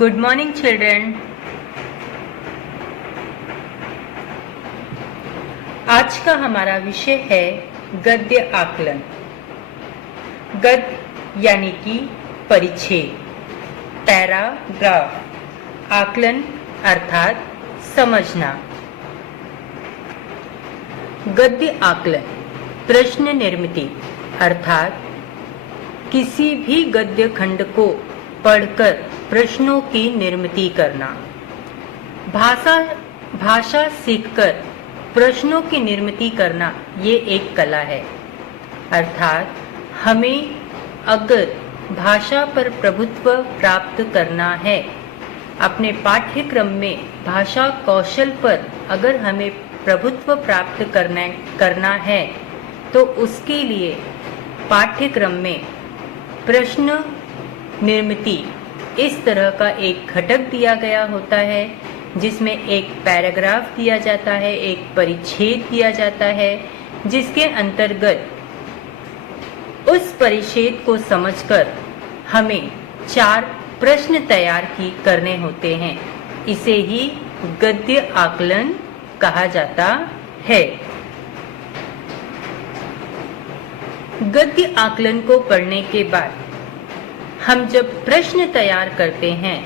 Good morning, children. आज का हमारा विषय है गद्य आकलन। गद्य यानी कि परिच्छेद, पैराग्राफ, आकलन अर्थात समझना। गद्य आकलन प्रश्न निर्मिति अर्थात किसी भी गद्य खंड को पढ़कर प्रश्नों की निर्मिति करना। भाषा सीखकर प्रश्नों की निर्मिति करना ये एक कला है। अर्थात हमें अगर भाषा पर प्रभुत्व प्राप्त करना है, अपने पाठ्यक्रम में भाषा कौशल पर अगर हमें प्रभुत्व प्राप्त करना है तो उसके लिए पाठ्यक्रम में प्रश्न निर्मिति इस तरह का एक घटक दिया गया होता है, जिसमें एक पैराग्राफ दिया जाता है, एक परिच्छेद दिया जाता है, जिसके अंतर्गत उस परिच्छेद को समझकर हमें 4 प्रश्न तैयार करने होते हैं। इसे ही गद्य आकलन कहा जाता है। गद्य आकलन को पढ़ने के बाद हम जब प्रश्न तैयार करते हैं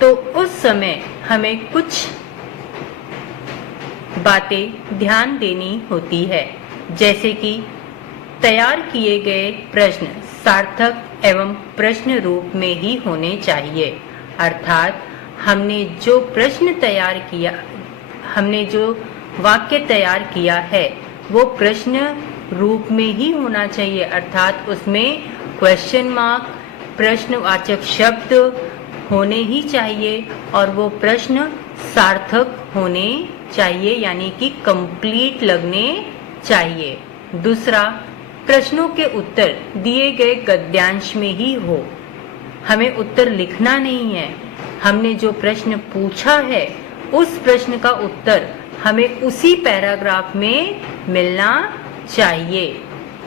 तो उस समय हमें कुछ बातें ध्यान देनी होती है, जैसे कि तैयार किए गए प्रश्न सार्थक एवं प्रश्न रूप में ही होने चाहिए। अर्थात हमने जो प्रश्न तैयार किया, हमने जो वाक्य तैयार किया है वो प्रश्न रूप में ही होना चाहिए। अर्थात उसमें क्वेश्चन मार्क, प्रश्नवाचक शब्द होने ही चाहिए और वो प्रश्न सार्थक होने चाहिए, यानी कि कंप्लीट लगने चाहिए। दूसरा, प्रश्नों के उत्तर दिए गए गद्यांश में ही हो। हमें उत्तर लिखना नहीं है, हमने जो प्रश्न पूछा है उस प्रश्न का उत्तर हमें उसी पैराग्राफ में मिलना चाहिए।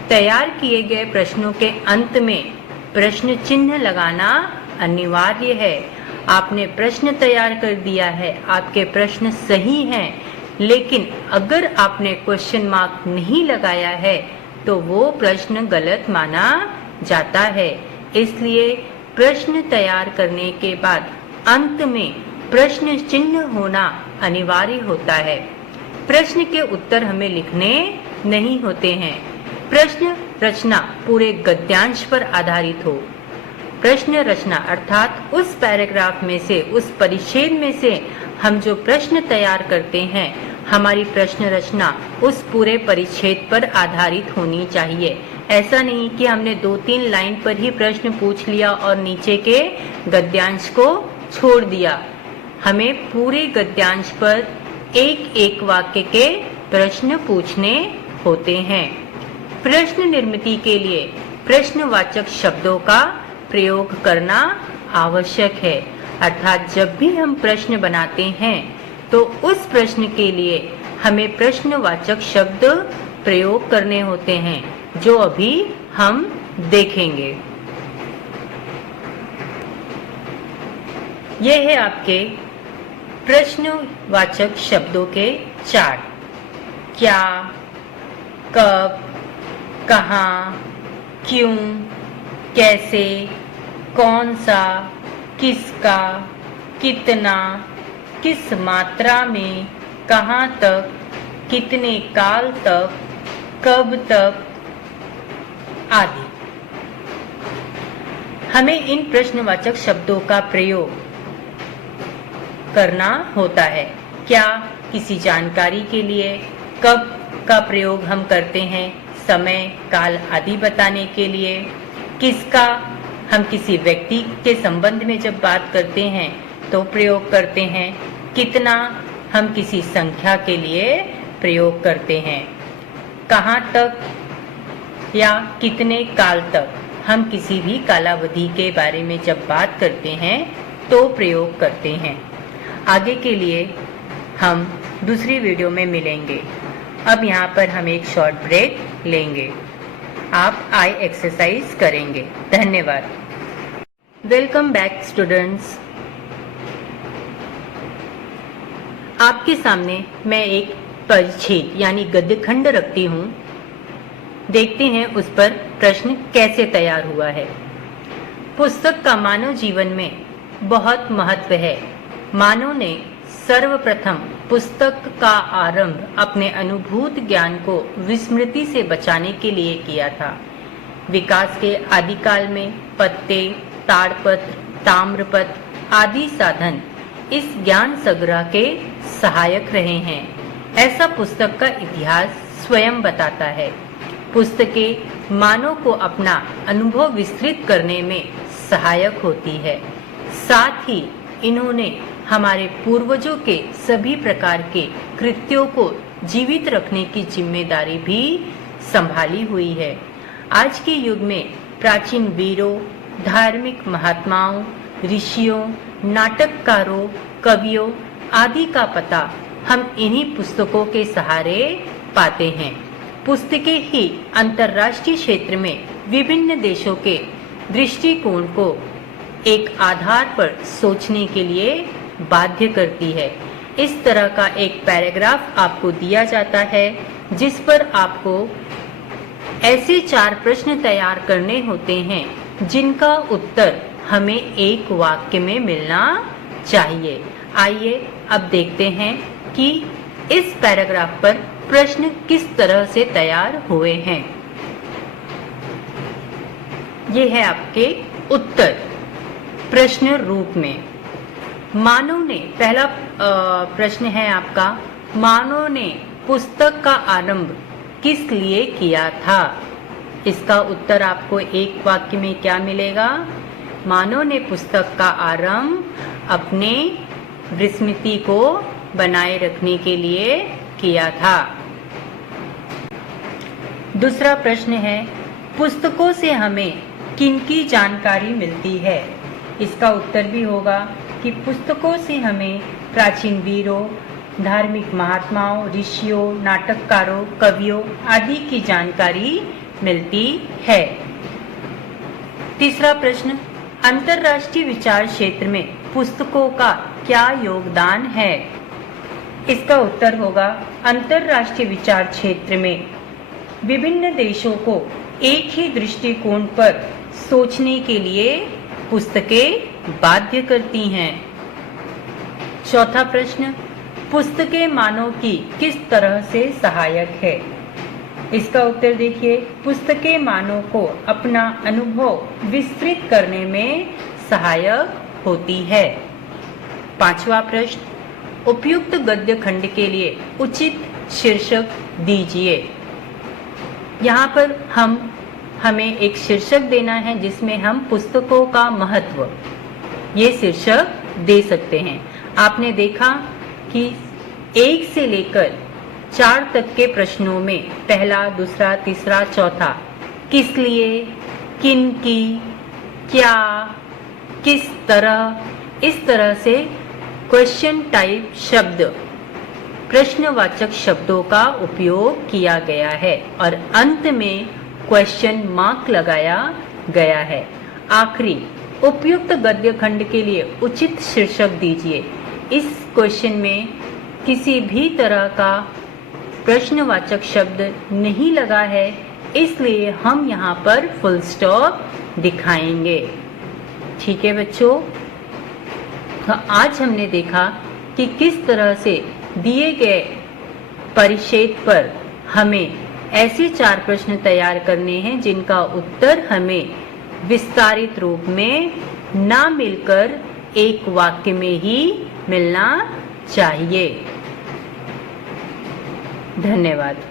तैयार किए गए प्रश्नों के अंत में प्रश्न चिन्ह लगाना अनिवार्य है। आपने प्रश्न तैयार कर दिया है, आपके प्रश्न सही हैं, लेकिन अगर आपने क्वेश्चन मार्क नहीं लगाया है तो वो प्रश्न गलत माना जाता है। इसलिए प्रश्न तैयार करने के बाद अंत में प्रश्न चिन्ह होना अनिवार्य होता है। प्रश्न के उत्तर हमें लिखने नहीं होते हैं। प्रश्न रचना पूरे गद्यांश पर आधारित हो। प्रश्न रचना अर्थात उस पैराग्राफ में से, उस परिच्छेद में से हम जो प्रश्न तैयार करते हैं, हमारी प्रश्न रचना उस पूरे परिच्छेद पर आधारित होनी चाहिए। ऐसा नहीं कि हमने 2-3 लाइन पर ही प्रश्न पूछ लिया और नीचे के गद्यांश को छोड़ दिया। हमें पूरे गद्यांश पर एक एक वाक्य के प्रश्न पूछने होते हैं। प्रश्न निर्मिति के लिए प्रश्नवाचक शब्दों का प्रयोग करना आवश्यक है। अर्थात जब भी हम प्रश्न बनाते हैं तो उस प्रश्न के लिए हमें प्रश्नवाचक शब्द प्रयोग करने होते हैं, जो अभी हम देखेंगे। यह है आपके प्रश्नवाचक शब्दों के 4। क्या, कब, कहाँ, क्यों, कैसे, कौन सा, किसका, कितना, किस मात्रा में, कहाँ तक, कितने काल तक, कब तक आदि। हमें इन प्रश्नवाचक शब्दों का प्रयोग करना होता है। क्या, किसी जानकारी के लिए। कब का प्रयोग हम करते हैं समय, काल आदि बताने के लिए। किसका, हम किसी व्यक्ति के संबंध में जब बात करते हैं तो प्रयोग करते हैं। कितना, हम किसी संख्या के लिए प्रयोग करते हैं। कहाँ तक या कितने काल तक, हम किसी भी कालावधि के बारे में जब बात करते हैं तो प्रयोग करते हैं। आगे के लिए हम दूसरी वीडियो में मिलेंगे। अब यहाँ पर हम एक शॉर्ट ब्रेक लेंगे। आप आई एक्सरसाइज करेंगे। धन्यवाद। Welcome back students. आपके सामने मैं एक परिच्छेद यानी गद्य खंड रखती हूँ। देखते हैं उस पर प्रश्न कैसे तैयार हुआ है। पुस्तक का मानव जीवन में बहुत महत्व है। मानव ने सर्वप्रथम पुस्तक का आरंभ अपने अनुभूत ज्ञान को विस्मृति से बचाने के लिए किया था। विकास के आदिकाल में पत्ते, ताड़पत्र, ताम्रपत्र आदि साधन इस ज्ञान संग्रह के सहायक रहे हैं। ऐसा पुस्तक का इतिहास स्वयं बताता है। पुस्तकें मानव को अपना अनुभव विस्तृत करने में सहायक होती है। साथ ही इन्होंने हमारे पूर्वजों के सभी प्रकार के कृत्यों को जीवित रखने की जिम्मेदारी भी संभाली हुई है। आज के युग में प्राचीन वीरों, धार्मिक महात्माओं, ऋषियों, नाटककारों, कवियों आदि का पता हम इन्हीं पुस्तकों के सहारे पाते हैं। पुस्तकें ही अंतर्राष्ट्रीय क्षेत्र में विभिन्न देशों के दृष्टिकोण को एक आधार पर सोचने के लिए बाध्य करती है। इस तरह का एक पैराग्राफ आपको दिया जाता है जिस पर आपको ऐसे 4 प्रश्न तैयार करने होते हैं जिनका उत्तर हमें एक वाक्य में मिलना चाहिए। आइए अब देखते हैं कि इस पैराग्राफ पर प्रश्न किस तरह से तैयार हुए हैं। ये है आपके उत्तर प्रश्न रूप में। मानव ने पहला प्रश्न है आपका, मानव ने पुस्तक का आरंभ किस लिए किया था? इसका उत्तर आपको एक वाक्य में क्या मिलेगा? मानव ने पुस्तक का आरंभ अपने विस्मृति को बनाए रखने के लिए किया था। दूसरा प्रश्न है, पुस्तकों से हमें किनकी जानकारी मिलती है? इसका उत्तर भी होगा कि पुस्तकों से हमें प्राचीन वीरों, धार्मिक महात्माओं, ऋषियों, नाटककारों, कवियों आदि की जानकारी मिलती है। तीसरा प्रश्न, अंतर्राष्ट्रीय विचार क्षेत्र में पुस्तकों का क्या योगदान है? इसका उत्तर होगा, अंतर्राष्ट्रीय विचार क्षेत्र में विभिन्न देशों को एक ही दृष्टिकोण पर सोचने के लिए पुस्तकें बाध्य करती हैं। चौथा प्रश्न, पुस्तकें मानव की किस तरह से सहायक है? इसका उत्तर देखिए, पुस्तकें मानव को अपना अनुभव विस्तृत करने में सहायक होती है। पांचवा प्रश्न, उपयुक्त गद्य खंड के लिए उचित शीर्षक दीजिए। यहाँ पर हमें एक शीर्षक देना है जिसमें हम पुस्तकों का महत्व ये शीर्षक दे सकते हैं। आपने देखा कि 1 से लेकर 4 तक के प्रश्नों में पहला, दूसरा, तीसरा, चौथा किस लिए, किन की, क्या, किस तरह, इस तरह से क्वेश्चन टाइप शब्द, प्रश्नवाचक शब्दों का उपयोग किया गया है और अंत में क्वेश्चन मार्क लगाया गया है। आखिरी, उपयुक्त गद्य खंड के लिए उचित शीर्षक दीजिए। इस क्वेश्चन में किसी भी तरह का प्रश्नवाचक शब्द नहीं लगा है, इसलिए हम यहाँ पर फुल स्टॉप दिखाएंगे। ठीक है बच्चों, तो आज हमने देखा कि किस तरह से दिए गए परिच्छेद पर हमें ऐसे 4 प्रश्न तैयार करने हैं जिनका उत्तर हमें विस्तारित रूप में ना मिलकर एक वाक्य में ही मिलना चाहिए। धन्यवाद।